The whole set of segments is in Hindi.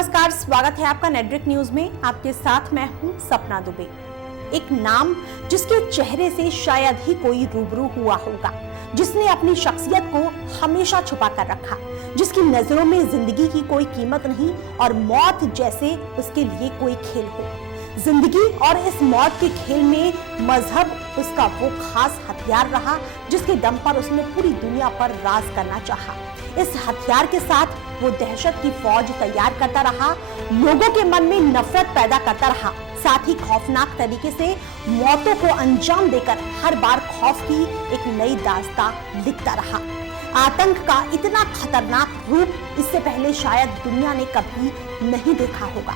नमस्कार, स्वागत है आपका नेटब्रिक न्यूज में। आपके साथ मैं हूं सपना दुबे। एक नाम जिसके चेहरे से शायद ही कोई रूबरू हुआ होगा, जिसने अपनी शख्सियत को हमेशा छुपा कर रखा, जिसकी नजरों में जिंदगी की कोई कीमत नहीं और मौत जैसे उसके लिए कोई खेल हो। जिंदगी और इस मौत के खेल में मजहब उसका वो खास हथियार रहा जिसके दम पर उसने पूरी दुनिया पर राज करना चाहा। इस हथियार के साथ वो दहशत की फौज तैयार करता रहा, लोगों के मन में नफरत पैदा करता रहा, साथ ही खौफनाक तरीके से मौतों को अंजाम देकर हर बार खौफ की एक नई दास्तां लिखता रहा। आतंक का इतना खतरनाक रूप इससे पहले शायद दुनिया ने कभी नहीं देखा होगा।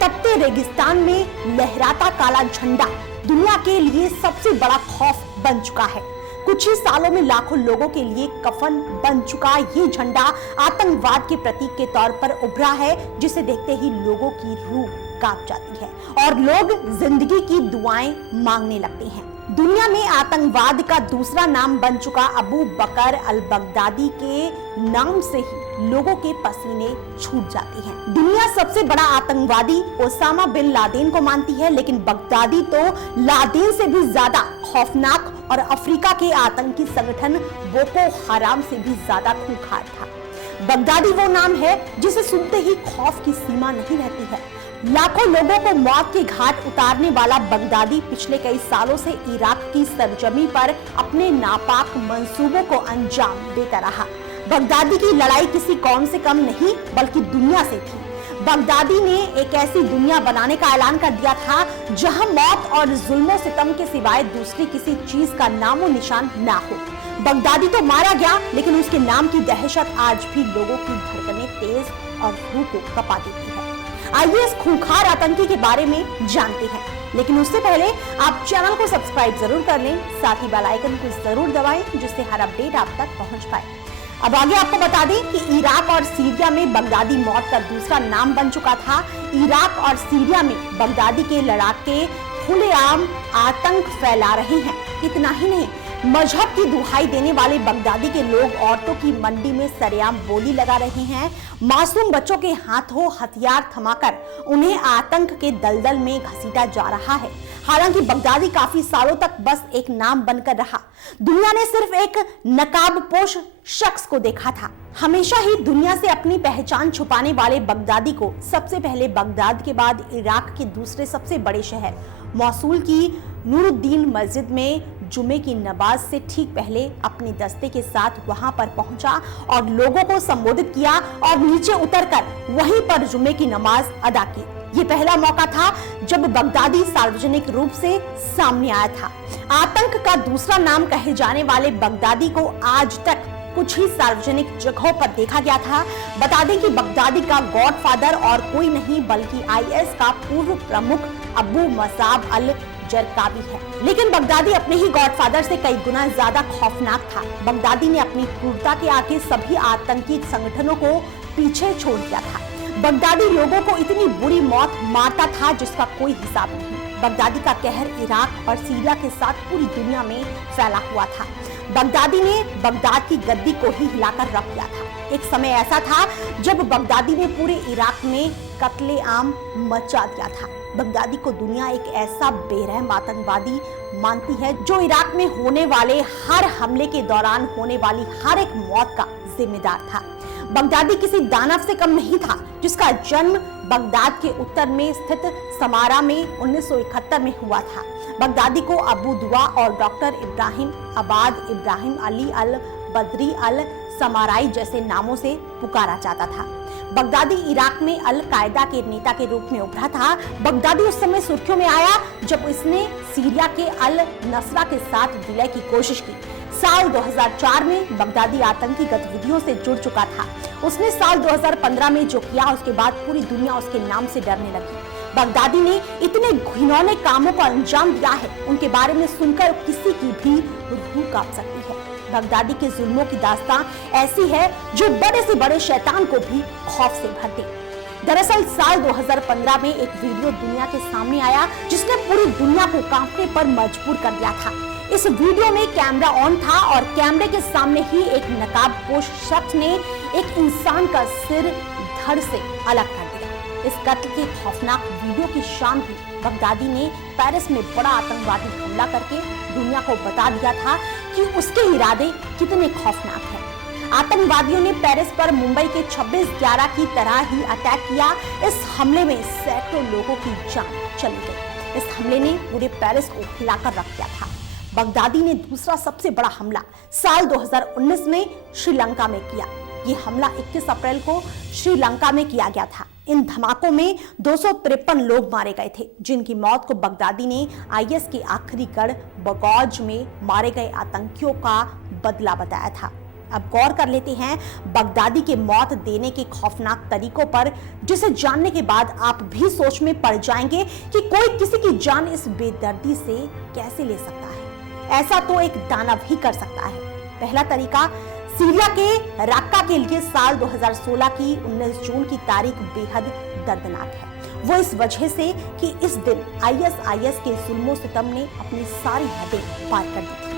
तपते रेगिस्तान में लहराता काला झंडा दुनिया के लिए सबसे बड़ा खौफ बन चुका है। कुछ ही सालों में लाखों लोगों के लिए कफन बन चुका ये झंडा आतंकवाद के प्रतीक के तौर पर उभरा है, जिसे देखते ही लोगों की रूह कांप जाती है और लोग जिंदगी की दुआएं मांगने लगते हैं। दुनिया में आतंकवाद का दूसरा नाम बन चुका अबू बकर अल बगदादी के नाम से ही लोगों के पसीने छूट जाते हैं। दुनिया सबसे बड़ा आतंकवादी ओसामा बिन लादेन को मानती है, लेकिन बगदादी तो लादेन से भी ज्यादा खौफनाक और अफ्रीका के आतंकी संगठन बोको हराम से भी ज्यादा खूंखार था। बगदादी वो नाम है जिसे सुनते ही खौफ की सीमा नहीं रहती है। लाखों लोगों को मौत के घाट उतारने वाला बगदादी पिछले कई सालों से इराक की सरजमी पर अपने नापाक मंसूबों को अंजाम देता रहा। बगदादी की लड़ाई किसी कौम से कम नहीं बल्कि दुनिया से थी। बगदादी ने एक ऐसी दुनिया बनाने का ऐलान कर दिया था जहां मौत और जुल्मों सितम के सिवाय दूसरी किसी चीज का नामो निशान ना हो। बगदादी तो मारा गया, लेकिन उसके नाम की दहशत आज भी लोगों की धड़कनें तेज और रूह को कपा देती है। आइए इस खूंखार आतंकी के बारे में जानते हैं, लेकिन उससे पहले आप चैनल को सब्सक्राइब जरूर कर लें, साथ ही बेल आइकन को जरूर दबाएं जिससे हर अपडेट आप तक पहुंच पाए। अब आगे आपको बता दें कि इराक और सीरिया में बगदादी मौत का दूसरा नाम बन चुका था। इराक और सीरिया में बगदादी के लड़ाके खुलेआम आतंक फैला रहे हैं। इतना ही नहीं, मजहब की दुहाई देने वाले बगदादी के लोग औरतों की मंडी में सरेआम बोली लगा रहे हैं। मासूम बच्चों के हाथों हथियार थमाकर उन्हें आतंक के दलदल में घसीटा जा रहा है। हालांकि बगदादी काफी सालों तक बस एक नाम बनकर रहा। दुनिया ने सिर्फ एक नकाबपोश शख्स को देखा था। हमेशा ही दुनिया से अपनी पहचान छुपाने वाले बगदादी को सबसे पहले बगदाद के बाद इराक के दूसरे सबसे बड़े शहर मौसूल की नूरुद्दीन मस्जिद में जुमे की नमाज से ठीक पहले अपने दस्ते के साथ वहां पर पहुंचा और लोगों को संबोधित किया और नीचे उतरकर वहीं पर जुमे की नमाज अदा की। ये पहला मौका था जब बगदादी सार्वजनिक रूप से सामने आया था। आतंक का दूसरा नाम कहे जाने वाले बगदादी को आज तक कुछ ही सार्वजनिक जगहों पर देखा गया था। बता दें कि बगदादी का गॉडफादर और कोई नहीं बल्कि आईएस का पूर्व प्रमुख अबू मसाब अल जरकावी है, लेकिन बगदादी अपने ही गॉडफादर से कई गुना ज्यादा खौफनाक था। बगदादी ने अपनी क्रूरता के आगे सभी आतंकी संगठनों को पीछे छोड़ दिया था। बगदादी लोगों को इतनी बुरी मौत मारता था जिसका कोई हिसाब नहीं। बगदादी का कहर इराक और सीरिया के साथ पूरी दुनिया में फैला हुआ था। बगदादी ने बगदाद की गद्दी को ही हिलाकर रख दिया था। एक समय ऐसा था जब बगदादी ने पूरे इराक में कत्लेआम मचा दिया था। बगदादी को दुनिया एक ऐसा बेरहम आतंकवादी मानती है जो इराक में होने वाले हर हमले के दौरान होने वाली हर एक मौत का जिम्मेदार था। बगदादी किसी दानव से कम नहीं था जिसका जन्म बगदाद के उत्तर में स्थित समारा में 1971 में हुआ था। बगदादी को अबू दुआ और डॉक्टर इब्राहिम आबाद, इब्राहिम अली अल बदरी अल समाराई जैसे नामों से पुकारा जाता था। बगदादी इराक में अल कायदा के नेता के रूप में उभरा था। बगदादी उस समय सुर्खियों में आया जब इसने सीरिया के अल नसरा के साथ विलय की कोशिश की। साल 2004 में बगदादी आतंकी गतिविधियों से जुड़ चुका था। उसने साल 2015 में जो किया उसके बाद पूरी दुनिया उसके नाम से डरने लगी। बगदादी ने इतने घिनौने कामों को अंजाम दिया है, उनके बारे में सुनकर किसी की भी रूह कांप सकती है। बगदादी के जुल्मों की दास्तां ऐसी है जो बड़े से बड़े शैतान को भी खौफ से भर दे। दरअसल साल 2015 में एक वीडियो दुनिया के सामने आया जिसने पूरी दुनिया को कांपने पर मजबूर कर दिया था। इस वीडियो में कैमरा ऑन था और कैमरे के सामने ही एक नकाबपोश शख्स ने एक इंसान का सिर धड़ से अलग कर दिया। इस कत्ल के खौफनाक वीडियो की शाम ही बगदादी ने पेरिस में बड़ा आतंकवादी हमला करके दुनिया को बता दिया था कि उसके इरादे कितने खौफनाक हैं। आतंकवादियों ने पेरिस पर मुंबई के 26/11 की तरह ही अटैक किया। इस हमले में सैकड़ों लोगों की जान चली गई। इस हमले ने पूरे पेरिस को हिलाकर रख दिया था। बगदादी ने दूसरा सबसे बड़ा हमला साल 2019 में श्रीलंका में किया। ये हमला 21 अप्रैल को श्रीलंका में किया गया था। इन धमाकों में 253 लोग मारे गए थे, जिनकी मौत को बगदादी ने आईएस के आखिरी गढ़ बगौज में मारे गए आतंकियों का बदला बताया था। अब गौर कर लेते हैं बगदादी के मौत देने के खौफनाक तरीकों पर, जिसे जानने के बाद आप भी सोच में पड़ जाएंगे कि कोई किसी की जान इस बेदर्दी से कैसे ले सकता है। ऐसा तो एक दानव ही कर सकता है। पहला तरीका, सीरिया के रक्का के लिए साल 2016 की 19 जून की तारीख बेहद दर्दनाक है। वो इस वजह से कि इस दिन आईएस के जुल्मों सितम ने अपनी सारी हदें पार कर दी थी।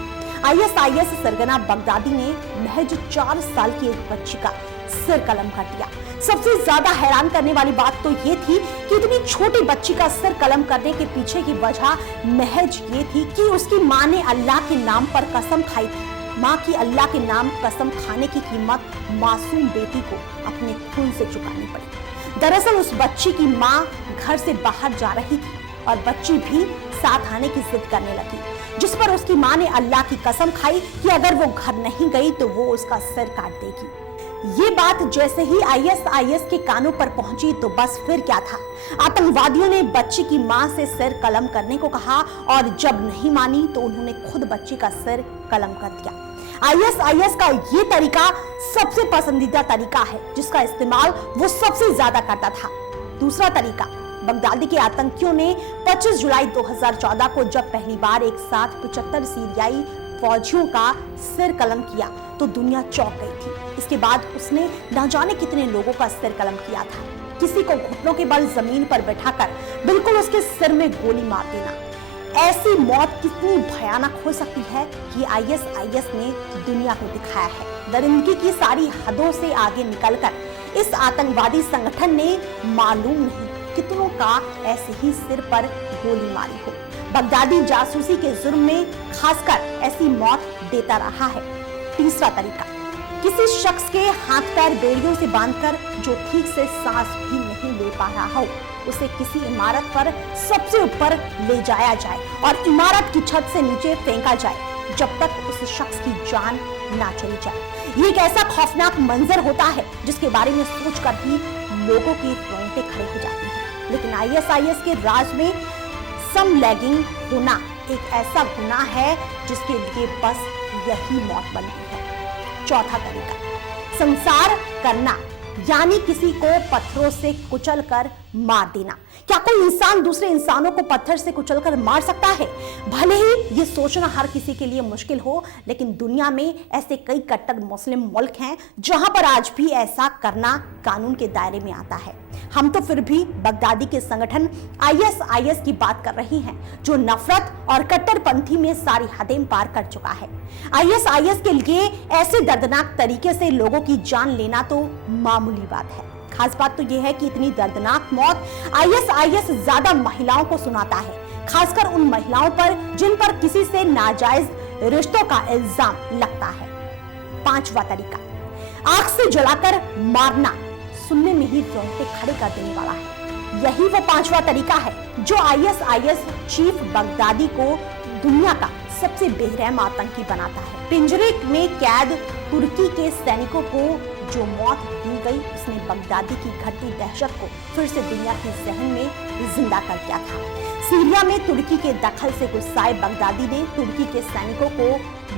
आईएस सरगना बगदादी ने महज 4 साल की एक बच्ची का सिर कलम कर दिया। सबसे ज्यादा हैरान करने वाली बात तो ये थी कि इतनी छोटी बच्ची का सिर कलम करने के पीछे की वजह महज ये थी कि उसकी माँ ने अल्लाह के नाम पर कसम खाई थी। माँ की अल्लाह के नाम कसम खाने की कीमत मासूम बेटी को अपने खून से चुकानी पड़ी। दरअसल उस बच्ची की माँ घर से बाहर जा रही थी और बच्ची भी साथ आने की जिद करने लगी, जिस पर उसकी माँ ने अल्लाह की कसम खाई कि अगर वो घर नहीं गई तो वो उसका सिर काट देगी। ये बात जैसे ही आईएस के कानों पर पहुंची तो बस फिर क्या था, आतंकवादियों ने बच्ची की माँ से सिर कलम करने को कहा और जब नहीं मानी तो उन्होंने खुद बच्ची का सिर कलम कर दिया। आईएस का ये तरीका सबसे पसंदीदा तरीका है, जिसका इस्तेमाल वो सबसे ज्यादा करता था। दूसरा तरीका, बगदादी के आतंकियों ने 25 जुलाई 2014 को जब पहली बार एक साथ 75 सीरियाई फौजियों का सिर कलम किया तो दुनिया चौंक गई थी। इसके बाद उसने न जाने कितने लोगों का सिर कलम किया था। किसी को घुटनों के बल जमीन पर बैठाकर बिल्कुल उसके सिर में गोली मार देना। ऐसी मौत कितनी भयानक हो सकती है कि आईएस ने दुनिया को दिखाया है। दरिंदगी की सारी हदों से आगे निकलकर इस आतंकवादी संगठन ने मालूम नहीं कितनों का ऐसे ही सिर पर गोली मारी हो। बगदादी जासूसी के जुर्म में खासकर ऐसी मौत देता रहा है। तीसरा तरीका, किसी शख्स के हाथ पैर बेड़ियों से बांधकर जो ठीक से सांस भी नहीं ले पा रहा हो, उसे किसी इमारत पर सबसे ऊपर ले जाया जाए और इमारत की छत से नीचे फेंका जाए जब तक उस शख्स की जान ना चली जाए। ये एक ऐसा खौफनाक मंजर होता है जिसके बारे में सोचकर ही लोगों की रोंगटे खड़े हो जाती हैं। लेकिन आईएस के राज में समलैंगिक होना एक ऐसा गुनाह है जिसके लिए बस यही मौत बनती है। चौथा तरीका, संसार करना, यानी किसी को पत्थरों से कुचलकर मार देना। क्या कोई इंसान दूसरे इंसानों को पत्थर से कुचलकर मार सकता है? भले ही ये सोचना हर किसी के लिए मुश्किल हो, लेकिन दुनिया में ऐसे कई कट्टर मुस्लिम मुल्क हैं जहां पर आज भी ऐसा करना कानून के दायरे में आता है। हम तो फिर भी बगदादी के संगठन आईएस की बात कर रही हैं, जो नफरत और कट्टरपंथी में सारी हदें पार कर चुका है। आईएस के लिए ऐसे दर्दनाक तरीके से लोगों की जान लेना तो मामूली बात है। खास बात तो यह है कि इतनी दर्दनाक मौत आईएस ज्यादा महिलाओं को सुनाता है, खासकर उन महिलाओं पर जिन पर किसी से नाजायज रिश्तों का इल्जाम लगता है। पांचवा तरीका, आग से जलाकर मारना, सुनने में ही रोंगटे खड़े कर देने वाला है। यही वो पांचवा तरीका है जो आईएस चीफ बगदादी को दुनिया का सबसे बेरहम आतंकी बनाता है। पिंजरे में कैद तुर्की के सैनिकों को जो मौत दी गई, उसने बगदादी की घटती दहशत को फिर से दुनिया के जहन में जिंदा कर दिया था। सीरिया में तुर्की के दखल से गुस्साए बगदादी ने तुर्की के सैनिकों को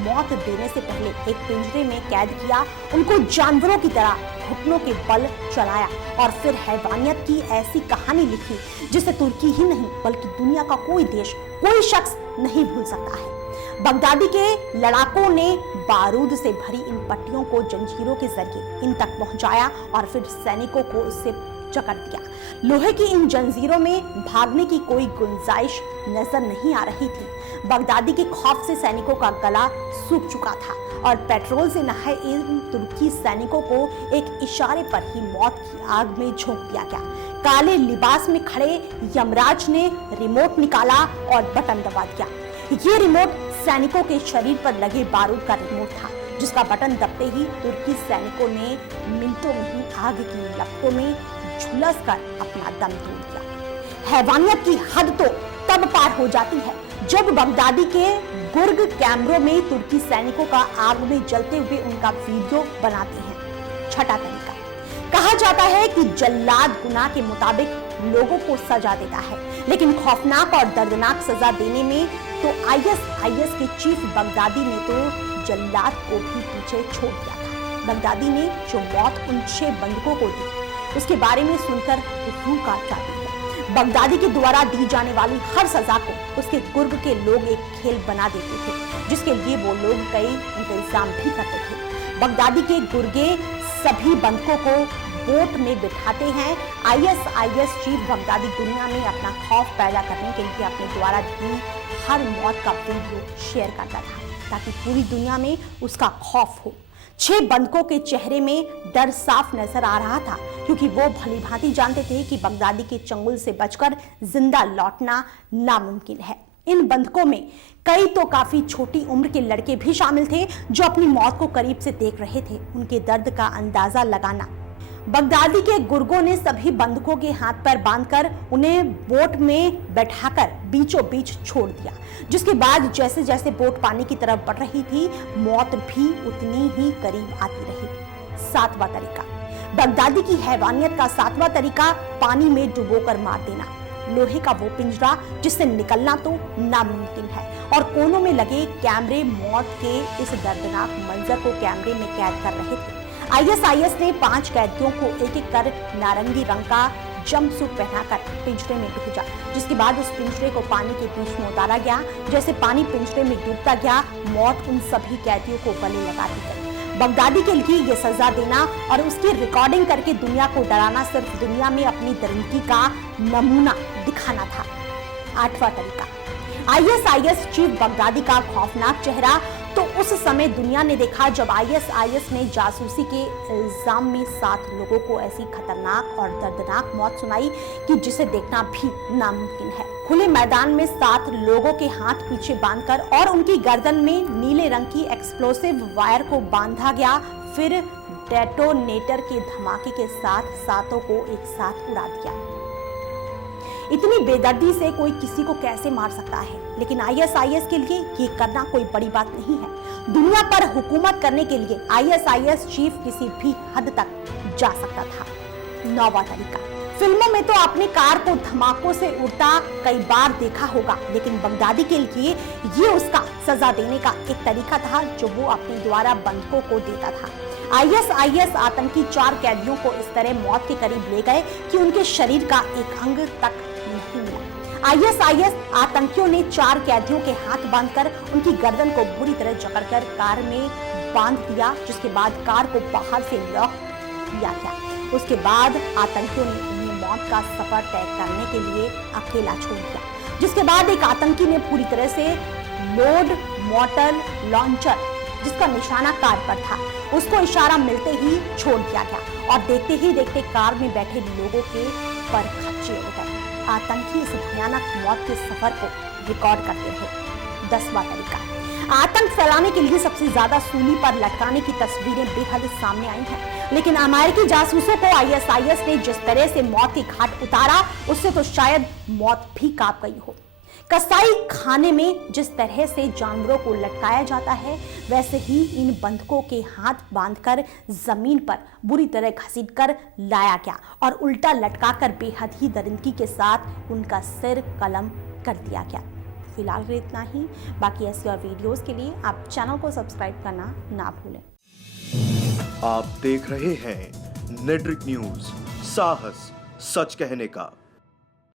मौत देने से पहले एक पिंजरे में कैद किया, उनको जानवरों की तरह घुटनों के बल चलाया और फिर हैवानियत की ऐसी कहानी लिखी जिसे तुर्की ही नहीं बल्कि दुनिया का कोई देश, कोई शख्स नहीं भूल सकता है। बगदादी के लड़ाकों ने बारूद से भरी इन पट्टियों को जंजीरों के जरिए इन तक पहुंचाया और फिर सैनिकों को उससे जकड़ दिया। लोहे की इन जंजीरों में भागने की कोई गुंजाइश नजर नहीं आ रही थी। बगदादी के खौफ से सैनिकों का गला सूख चुका था और पेट्रोल से नहाए इन तुर्की सैनिकों को एक इशारे पर ही मौत की आग में झोंक दिया गया। काले लिबास में खड़े यमराज ने रिमोट निकाला और बटन दबा दिया। ये रिमोट सैनिकों के शरीर पर लगे बारूद का रिमोट था, जिसका बटन दबते ही तुर्की सैनिकों ने मिनटों में ही आग की लपटों में झुलस कर अपना दम तोड़ दिया। हैवानियत की हद तो तब पार हो जाती है जब बगदादी के गुर्ग कैमरों में तुर्की सैनिकों का आग में जलते हुए उनका वीडियो बनाते हैं। छठा तरीका, कहा जाता है कि जल्लाद गुनाह के मुताबिक लोगों को सजा देता है, लेकिन खौफनाक और दर्दनाक सजा देने में तो आईएस के चीफ बगदादी ने तो जल्लाद को भी पीछे छोड़ दिया था। बगदादी ने जो मौत उन 6 बंधकों को दी, उसके बारे में सुनकर रूह कांप जाती है। बगदादी के द्वारा दी जाने वाली हर सजा को उसके गुर्ग के लोग एक खेल बना देते थे, जिसके लिए वो लोग कई इंतजाम भी करते थे। बगदादी के गुर्गे सभी बंधकों को बोट में बिठाते हैं। आईएस चीफ बगदादी दुनिया में अपना खौफ पैदा करने के लिए अपने द्वारा दी हर मौत का वीडियो शेयर करता था, ताकि पूरी दुनिया में उसका खौफ हो। 6 बंधकों के चेहरे में डर साफ नजर आ रहा था, क्योंकि वो भली भांति जानते थे कि बगदादी के चंगुल से बचकर जिंदा लौटना नामुमकिन है। इन बंधकों में कई तो काफी छोटी उम्र के लड़के भी शामिल थे, जो अपनी मौत को करीब से देख रहे थे। उनके दर्द का अंदाजा लगाना बगदादी के गुर्गों ने सभी बंधकों के हाथ पैर बांधकर उन्हें बोट में बैठाकर बीचों बीच छोड़ दिया, जिसके बाद जैसे जैसे बोट पानी की तरफ बढ़ रही थी, मौत भी उतनी ही करीब आती रही। 7वां तरीका, बगदादी की हैवानियत का 7वां तरीका, पानी में डुबोकर मार देना। लोहे का वो पिंजरा जिससे निकलना तो नामुमकिन है, और कोनों में लगे कैमरे मौत के इस दर्दनाक मंजर को कैमरे में कैद कर रहे थे। आईएस ने 5 कैदियों को एक एक कर नारंगी रंग का जंपसूट पहनाकर पिंजरे में भेजा, जिसके बाद उस पिंजरे को पानी के बीच में उतारा गया। जैसे पानी पिंजरे में डूबता गया, मौत उन सभी कैदियों को गले लगा दी गई। बगदादी के लिए ये सजा देना और उसकी रिकॉर्डिंग करके दुनिया को डराना सिर्फ दुनिया में अपनी दरिंदगी का नमूना दिखाना था। 8वां तरीका, आईएस चीफ बगदादी का खौफनाक चेहरा। तो उस समय दुनिया ने देखा जब आईएस ने जासूसी के इल्जाम में 7 लोगों को ऐसी खतरनाक और दर्दनाक मौत सुनाई कि जिसे देखना भी नामुमकिन है। खुले मैदान में 7 लोगों के हाथ पीछे बांधकर और उनकी गर्दन में नीले रंग की एक्सप्लोसिव वायर को बांधा गया, फिर डेटोनेटर के धमाके के साथ 7 को एक साथ उड़ा दिया। इतनी बेदर्दी से कोई किसी को कैसे मार सकता है, लेकिन आईएस के लिए ये करना कोई बड़ी बात नहीं है। दुनिया पर हुकूमत करने के लिए आईएस चीफ किसी भी हद तक जा सकता था। 9वां तरीका, फिल्मों में तो आपने कार को धमाकों से उड़ता कई बार देखा होगा, लेकिन बगदादी के लिए ये उसका सजा देने का एक तरीका था जो वो अपने द्वारा बंधकों को देता था। आईएस आतंकी 4 कैदियों को इस तरह मौत के करीब ले गए कि उनके शरीर का एक अंग तक नहीं मिला। आईएस आतंकियों ने 4 कैदियों के हाथ बांधकर उनकी गर्दन को बुरी तरह जकड़कर कार में बांध दिया, जिसके बाद कार को बाहर से लॉक किया गया। उसके बाद आतंकियों ने उन्हें मौत का सफर तय करने के लिए अकेला छोड़ दिया, जिसके बाद एक आतंकी ने पूरी तरह से लोड मोटर लॉन्चर, जिसका निशाना कार पर था, उसको इशारा मिलते ही छोड़ दिया गया और देखते ही देखते कार में बैठे लोगों के पर खच्चे हो गए। आतंकी इस भयानक मौत के सफर को रिकॉर्ड करते हैं। 10वां तरीका, आतंक फैलाने के लिए सबसे ज्यादा सूली पर लटकाने की तस्वीरें बेहद सामने आई हैं, लेकिन अमेरिकी जासूसों को आईएस ने जिस तरह से मौत के घाट उतारा, उससे तो शायद मौत भी कांप गई हो। कसाई खाने में जिस तरह से जानवरों को लटकाया जाता है, वैसे ही इन बंधकों के हाथ बांधकर जमीन पर बुरी तरह घसीटकर लाया गया और उल्टा लटकाकर बेहद ही दरिंदगी के साथ उनका सिर कलम कर दिया गया। फिलहाल इतना ही, बाकी ऐसी और वीडियोस के लिए आप चैनल को सब्सक्राइब करना ना भूलें। आप देख रहे हैं नेट्रिक न्यूज, साहस सच कहने का।